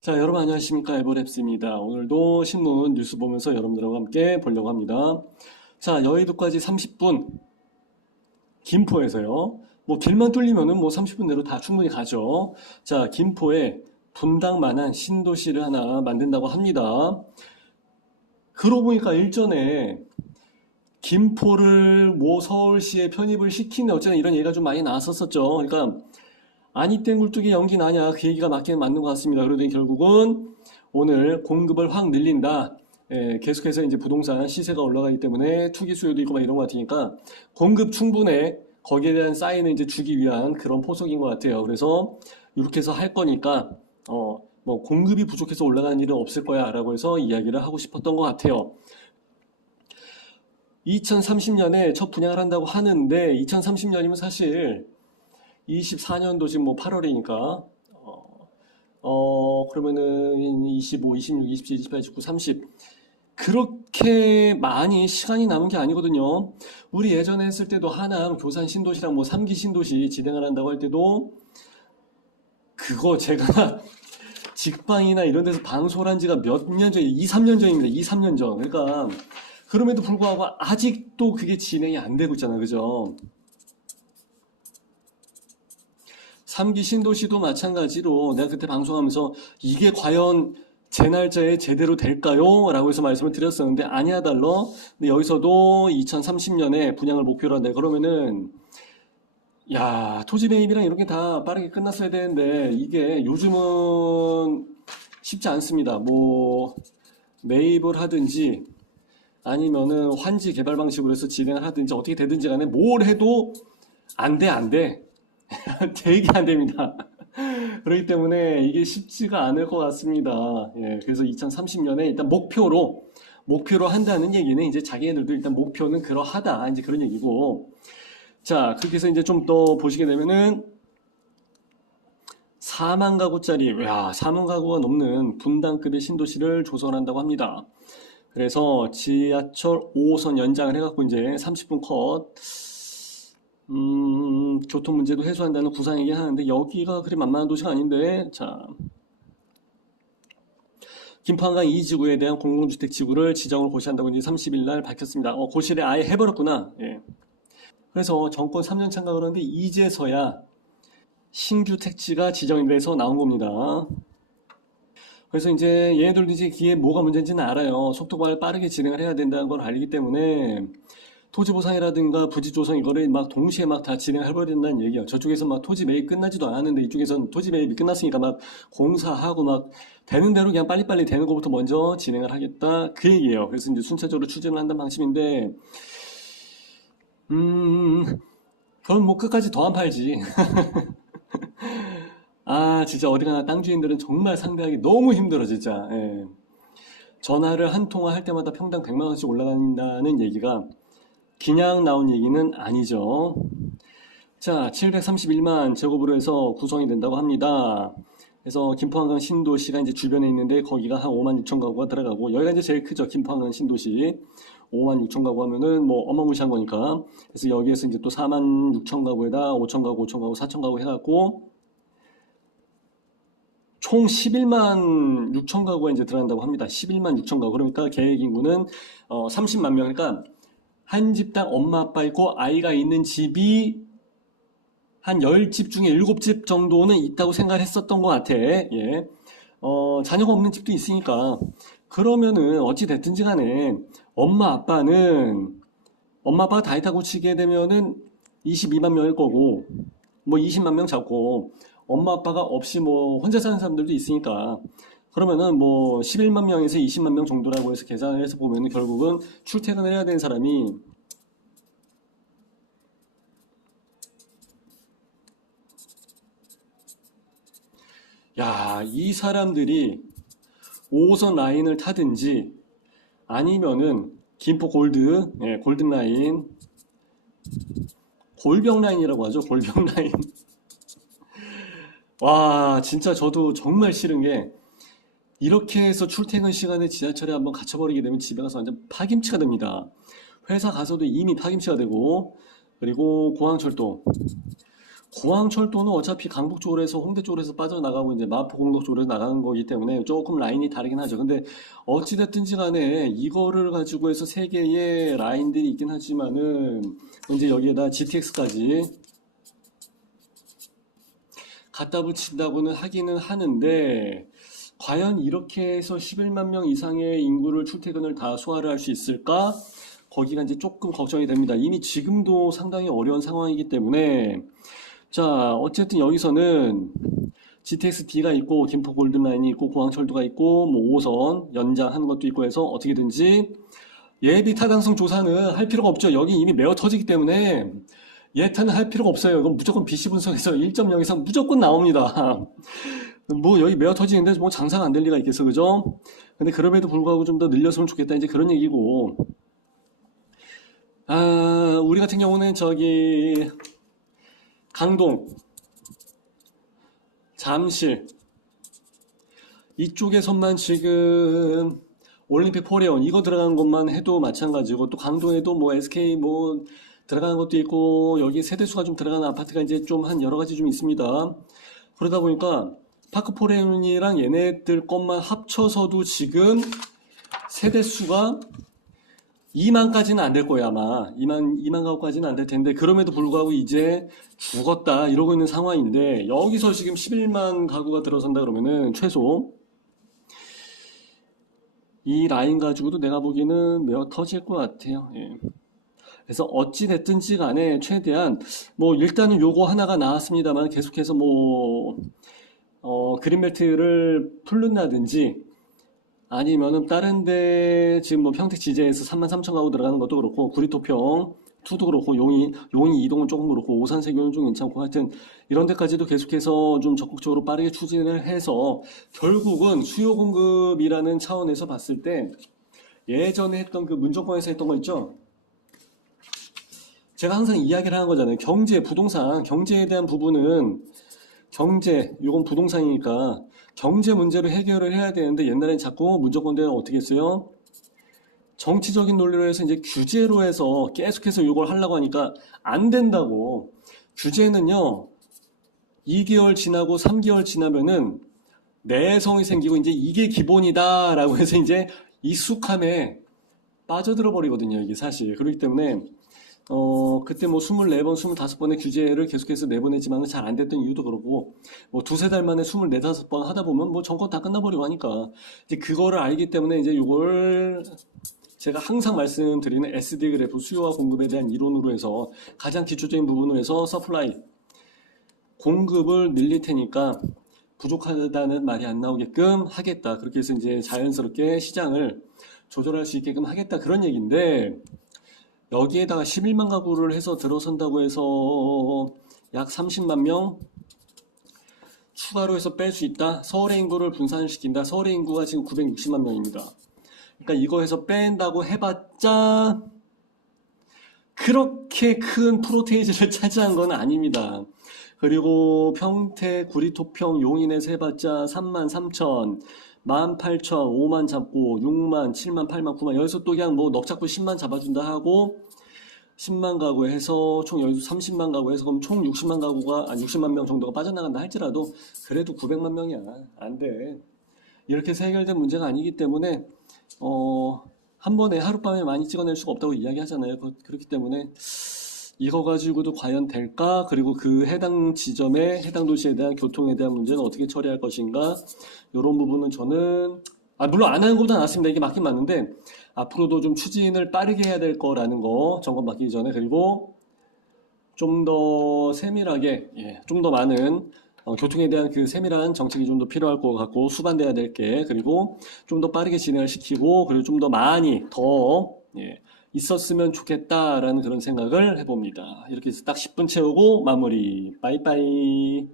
자, 여러분 안녕하십니까? 에버랩스입니다. 오늘도 신문 뉴스 보면서 여러분들하고 함께 보려고 합니다. 자, 여의도까지 30분, 김포에서요. 뭐 길만 뚫리면은 뭐 30분 내로 다 충분히 가죠. 자, 김포에 분당만한 신도시를 하나 만든다고 합니다. 그러고 보니까 일전에 김포를 뭐 서울시에 편입을 시키는 어쩌나 이런 얘기가 좀 많이 나왔었죠. 그러니까 아니 땡 굴뚝이 연기 나냐 그 얘기가 맞긴 맞는 것 같습니다. 그러더니 결국은 오늘 공급을 확 늘린다. 계속해서 이제 부동산 시세가 올라가기 때문에 투기 수요도 있고 막 이런 것 같으니까 공급 충분해. 거기에 대한 사인을 이제 주기 위한 그런 포석인 것 같아요. 그래서 이렇게 해서 할 거니까 뭐 공급이 부족해서 올라가는 일은 없을 거야라고 해서 이야기를 하고 싶었던 것 같아요. 2030년에 첫 분양을 한다고 하는데 2030년이면 사실 24년도 지금 뭐 8월이니까 그러면은 25, 26, 27, 28, 29, 30 그렇게 많이 시간이 남은 게 아니거든요. 우리 예전에 했을 때도 하남, 교산 신도시랑 뭐 3기 신도시 진행을 한다고 할 때도 그거 제가 직방이나 이런 데서 방송을 한 지가 몇 년 전, 2, 3년 전입니다. 2, 3년 전. 그러니까 그럼에도 불구하고 아직도 그게 진행이 안 되고 있잖아요. 그죠? 3기 신도시도 마찬가지로 내가 그때 방송하면서 이게 과연 제 날짜에 제대로 될까요? 라고 해서 말씀을 드렸었는데 아니야 달러. 근데 여기서도 2030년에 분양을 목표로 한다. 그러면은 야, 토지 매입이랑 이런 게 다 빠르게 끝났어야 되는데 이게 요즘은 쉽지 않습니다. 뭐 매입을 하든지 아니면은 환지 개발 방식으로 해서 진행을 하든지 어떻게 되든지 간에 뭘 해도 안 돼, 안 돼. 되게 안 됩니다. 그렇기 때문에 이게 쉽지가 않을 것 같습니다. 예, 그래서 2030년에 일단 목표로 한다는 얘기는 이제 자기네들도 일단 목표는 그러하다. 이제 그런 얘기고. 자, 그렇게 해서 이제 좀 더 보시게 되면은 4만 가구짜리, 야, 4만 가구가 넘는 분당급의 신도시를 조성한다고 합니다. 그래서 지하철 5호선 연장을 해갖고 이제 30분 컷, 교통 문제도 해소한다는 구상이긴 하는데 여기가 그리 만만한 도시가 아닌데 자 김포한강 2지구에 대한 공공주택 지구를 지정을 고시한다고 이제 30일 날 밝혔습니다. 고시를 아예 해버렸구나. 예. 그래서 정권 3년 차인가 그러는데 이제서야 신규 택지가 지정이 돼서 나온 겁니다. 그래서 이제 얘네들도 이제 기에 뭐가 문제인지는 알아요. 속도가 빠르게 진행을 해야 된다는 걸 알기 때문에 토지 보상이라든가 부지 조성 이거를 막 동시에 막 다 진행해버려야 된다는 얘기야. 저쪽에서 막 토지 매입 끝나지도 않았는데 이쪽에선 토지 매입이 끝났으니까 막 공사하고 막 되는 대로 그냥 빨리빨리 되는 것부터 먼저 진행을 하겠다. 그 얘기예요. 그래서 이제 순차적으로 추진을 한다는 방침인데, 음, 그건 뭐 끝까지 더 안 팔지. 아, 진짜 어디 가나 땅 주인들은 정말 상대하기 너무 힘들어, 진짜. 예. 전화를 한 통화 할 때마다 평당 100만 원씩 올라간다는 얘기가 그냥 나온 얘기는 아니죠. 자, 731만 제곱으로 해서 구성이 된다고 합니다. 그래서 김포한강 신도시가 이제 주변에 있는데 거기가 한 5만 6천 가구가 들어가고 여기가 이제 제일 크죠. 김포한강 신도시 5만 6천 가구 하면은 뭐 어마무시한 거니까. 그래서 여기에서 이제 또 4만 6천 가구에다 5천 가구, 5천 가구, 4천 가구 해갖고 총 11만 6천 가구가 이제 들어간다고 합니다. 11만 6천 가구. 그러니까 계획 인구는 30만 명. 그러니까 한 집당 엄마 아빠 있고 아이가 있는 집이 한 10집 중에 7집 정도는 있다고 생각을 했었던 것 같아. 예. 자녀가 없는 집도 있으니까. 그러면은 어찌 됐든지 간에 엄마 아빠가 다 있다고 치게 되면은 22만 명일 거고 뭐 20만 명 잡고 엄마 아빠가 없이 뭐 혼자 사는 사람들도 있으니까 그러면은 뭐 11만 명에서 20만 명 정도라고 해서 계산을 해서 보면은 결국은 출퇴근을 해야 되는 사람이 야, 이 사람들이 5호선 라인을 타든지 아니면은 김포 골드, 예, 골든 라인, 골병 라인이라고 하죠. 골병 라인. 와, 진짜 저도 정말 싫은 게 이렇게 해서 출퇴근 시간에 지하철에 한번 갇혀버리게 되면 집에 가서 완전 파김치가 됩니다. 회사 가서도 이미 파김치가 되고 그리고 공항철도 공항철도는 어차피 강북 쪽으로 해서 홍대 쪽으로 해서 빠져나가고 이제 마포공도 쪽으로 나가는 거기 때문에 조금 라인이 다르긴 하죠. 근데 어찌됐든지 간에 이거를 가지고 해서 세 개의 라인들이 있긴 하지만은 이제 여기에다 GTX까지 갖다 붙인다고는 하기는 하는데 과연 이렇게 해서 11만 명 이상의 인구를 출퇴근을 다 소화를 할 수 있을까? 거기가 이제 조금 걱정이 됩니다. 이미 지금도 상당히 어려운 상황이기 때문에 자, 어쨌든 여기서는 GTX-D가 있고 김포 골든라인이 있고 공항철도가 있고 뭐 5호선 연장하는 것도 있고 해서 어떻게든지 예비 타당성 조사는 할 필요가 없죠. 여기 이미 메어 터지기 때문에 예타는 할 필요가 없어요. 이건 무조건 BC 분석에서 1.0 이상 무조건 나옵니다. 뭐 여기 메어 터지는데 뭐 장사가 안 될 리가 있겠어, 그죠? 근데 그럼에도 불구하고 좀 더 늘렸으면 좋겠다, 이제 그런 얘기고. 아, 우리 같은 경우는 저기 강동, 잠실 이쪽에서만 지금 올림픽 포레온 이거 들어가는 것만 해도 마찬가지고 또 강동에도 뭐 SK 뭐 들어가는 것도 있고 여기 세대수가 좀 들어가는 아파트가 이제 좀 한 여러 가지 좀 있습니다. 그러다 보니까 파크 포레온이랑 얘네들 것만 합쳐서도 지금 세대수가 2만까지는 안 될 거예요, 아마. 2만 가구까지는 안 될 텐데, 그럼에도 불구하고 이제 죽었다, 이러고 있는 상황인데, 여기서 지금 11만 가구가 들어선다 그러면은, 최소, 이 라인 가지고도 내가 보기에는 메어 터질 것 같아요. 예. 그래서 어찌됐든지 간에 최대한, 뭐, 일단은 요거 하나가 나왔습니다만, 계속해서 뭐, 그린벨트를 풀른다든지, 아니면은 다른 데 지금 뭐 평택 지제에서 33,000 가구 들어가는 것도 그렇고 구리토평 투도 그렇고 용인 이동은 조금 그렇고 오산세교는 좀 괜찮고 하여튼 이런 데까지도 계속해서 좀 적극적으로 빠르게 추진을 해서 결국은 수요 공급이라는 차원에서 봤을 때 예전에 했던 그 문정권에서 했던 거 있죠. 제가 항상 이야기를 하는 거잖아요. 경제, 부동산, 경제에 대한 부분은 경제, 요건 부동산이니까 경제 문제를 해결을 해야 되는데 옛날엔 자꾸 문정권대는 어떻게 했어요? 정치적인 논리로 해서 이제 규제로 해서 계속해서 요걸 하려고 하니까 안 된다고. 규제는요, 2개월 지나고 3개월 지나면은 내성이 생기고 이제 이게 기본이다라고 해서 이제 익숙함에 빠져들어 버리거든요, 이게 사실. 그렇기 때문에 그때 뭐 24번, 25번의 규제를 계속해서 내보내지만 잘 안 됐던 이유도 그렇고, 뭐 두세 달 만에 24, 5번 하다 보면 뭐 정권 다 끝나버리고 하니까, 이제 그거를 알기 때문에 이제 요걸 제가 항상 말씀드리는 SD 그래프 수요와 공급에 대한 이론으로 해서 가장 기초적인 부분으로 해서 서플라이, 공급을 늘릴 테니까 부족하다는 말이 안 나오게끔 하겠다. 그렇게 해서 이제 자연스럽게 시장을 조절할 수 있게끔 하겠다. 그런 얘기인데, 여기에다가 11만 가구를 해서 들어선다고 해서 약 30만 명 추가로 해서 뺄 수 있다. 서울의 인구를 분산시킨다. 서울의 인구가 지금 960만 명입니다. 그러니까 이거 해서 뺀다고 해봤자 그렇게 큰 프로테이지를 차지한 건 아닙니다. 그리고 평택, 구리토평, 용인에서 해봤자 3만 3천, 18,000, 5만 잡고 6만, 7만, 8만, 9만 여기서 또 그냥 뭐 넉 잡고 10만 잡아준다 하고 10만 가구 해서 총 여기서 30만 가구 해서 그럼 총 60만 가구가 60만 명 정도가 빠져나간다 할지라도 그래도 900만 명이야. 안 돼. 이렇게 해서 해결된 문제가 아니기 때문에 한 번에 하룻밤에 많이 찍어낼 수가 없다고 이야기하잖아요. 그렇기 때문에 이거 가지고도 과연 될까? 그리고 그 해당 지점에 해당 도시에 대한 교통에 대한 문제는 어떻게 처리할 것인가? 이런 부분은 저는 물론 안 하는 것보다 낫습니다. 이게 맞긴 맞는데 앞으로도 좀 추진을 빠르게 해야 될 거라는 거 점검 받기 전에 그리고 좀 더 세밀하게 좀 더 많은 교통에 대한 그 세밀한 정책이 좀 더 필요할 것 같고 수반돼야 될 게 그리고 좀 더 빠르게 진행을 시키고 그리고 좀 더 많이 더 있었으면 좋겠다라는 그런 생각을 해봅니다. 이렇게 해서 딱 10분 채우고 마무리. 빠이빠이.